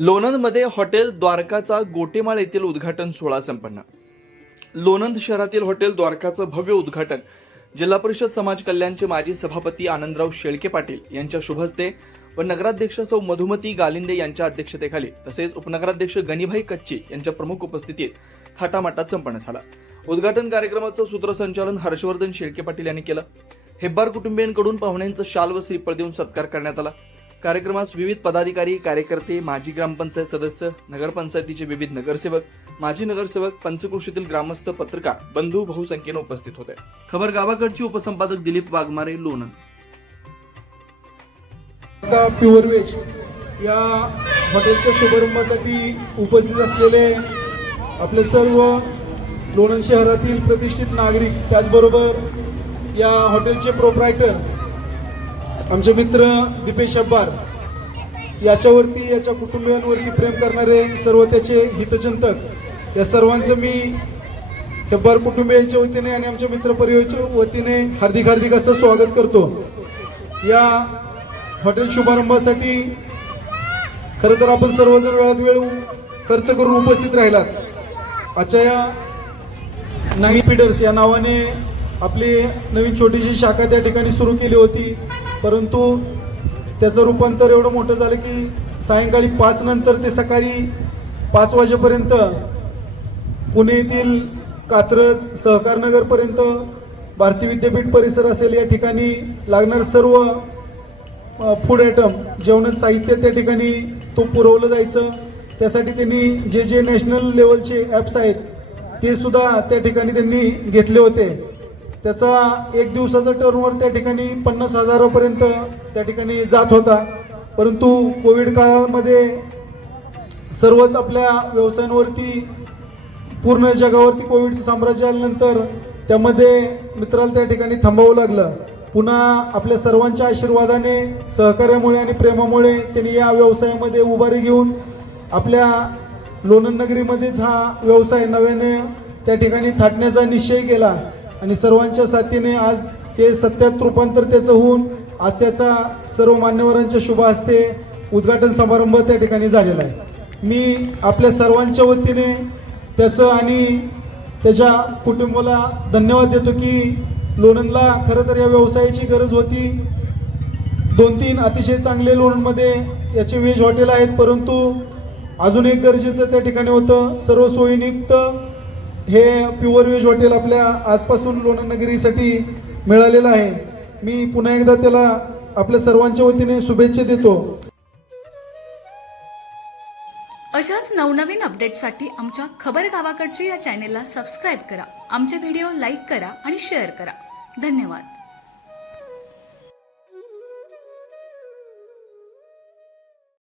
लोणंदमध्ये hotel द्वारकाचा गोटेमाळ येथील उद्घाटन सोहळा संपन्न. लोणंद शहरातील हॉटेल द्वारकाचं भव्य उद्घाटन जिल्हा परिषद समाज कल्याणचे माजी सभापती आनंदराव शेळके पाटील यांच्या शुभस्ते व नगराध्यक्ष सौ मधुमती गालिंदे यांच्या अध्यक्षतेखाली तसेच उपनगराध्यक्ष गणिभाई कच्ची यांच्या प्रमुख उपस्थितीत थाटामाटात संपन्न झाला. उद्घाटन कार्यक्रमाचं सूत्रसंचालन हर्षवर्धन शेळके पाटील यांनी केलं. हेब्बार कुटुंबियांकडून पाहुण्यांचं शाल व श्रीफळ देऊन सत्कार करण्यात आला. कार्यक्रमास विविध पदाधिकारी कार्यकर्ते माजी ग्रामपंचायत सदस्य नगरपंचायतीचे विविध नगरसेवक माजी नगरसेवक पंचकृषीतील ग्रामस्थ पत्रकार बंधू बहुसंख्येने उपस्थित होते. खबर गावाकडची उपसंपादक दिलीप वाघमारे लोणंद. आता प्युअर वेज या हॉटेलच्या शुभारंभासाठी उपस्थित असलेले आपले सर्व लोणंद शहरातील प्रतिष्ठित नागरिक त्याचबरोबर या हॉटेलचे प्रोप्रायटर आमचे मित्र दीपेश अब्बार याच्यावरती याच्या कुटुंबियांवरती प्रेम करणारे सर्व त्याचे हितचिंतक या सर्वांचं मी हेब्बार कुटुंबियांच्या वतीने आणि आमच्या मित्र परिवाराच्या वतीने हार्दिक हार्दिक असं स्वागत करतो. या हॉटेल शुभारंभासाठी खरं तर आपण सर्वजण वेळात वेळ खर्च करून उपस्थित राहिलात. आजच्या या नागी पीडर्स या नावाने आपली नवीन छोटीशी शाखा त्या ठिकाणी सुरू केली होती. परंतु त्याचं रूपांतर एवढं मोठं झालं की सायंकाळी पाच नंतर ते सकाळी पाच वाजेपर्यंत पुणे येथील कात्रज सहकारनगरपर्यंत भारतीय विद्यापीठ परिसर असेल या ठिकाणी लागणार सर्व फूड आयटम जेवणाचं साहित्य त्या ठिकाणी तो पुरवलं जायचं. त्यासाठी त्यांनी जे जे नॅशनल लेवलचे ॲप्स आहेत ते सुद्धा त्या ठिकाणी त्यांनी घेतले होते. त्याचा एक दिवसाचा टर्नओव्हर त्या ठिकाणी पन्नास हजारापर्यंत त्या ठिकाणी जात होता. परंतु कोविड काळामध्ये सर्वच आपल्या व्यवसायांवरती पूर्ण जगावरती कोविडचं साम्राज्य आल्यानंतर त्यामध्ये मित्राला त्या ठिकाणी थांबावं लागलं. पुन्हा आपल्या सर्वांच्या आशीर्वादाने सहकार्यामुळे आणि प्रेमामुळे त्यांनी या व्यवसायामध्ये उभारी घेऊन आपल्या लोणंद नगरीमध्येच हा व्यवसाय नव्याने त्या ठिकाणी थाटण्याचा निश्चय केला. आणि सर्वांच्या साथीने आज ते सत्यात रूपांतर त्याचं होऊन आज त्याचा सर्व मान्यवरांच्या शुभ हस्ते उद्घाटन समारंभ त्या ठिकाणी झालेला आहे. मी आपल्या सर्वांच्या वतीने त्याचं आणि त्याच्या कुटुंबाला धन्यवाद देतो की लोणंदला खरं तर या व्यवसायाची गरज होती. दोन तीन अतिशय चांगले लोणंदमध्ये याचे व्हेज हॉटेल आहेत परंतु अजून एक गरजेचं त्या ठिकाणी होतं सर्व सोयीनियुक्त हे प्युअर व्हेज हॉटेल आपल्या आजपासून लोणनगिरीसाठी मिळालेलं आहे. मी पुन्हा एकदा त्याला आपल्या सर्वांच्या वतीने शुभेच्छा देतो. अशाच नवनवीन अपडेटसाठी आमच्या खबर गावाकडची या चॅनेलला सबस्क्राईब करा. आमचे व्हिडिओ लाईक करा आणि शेअर करा. धन्यवाद.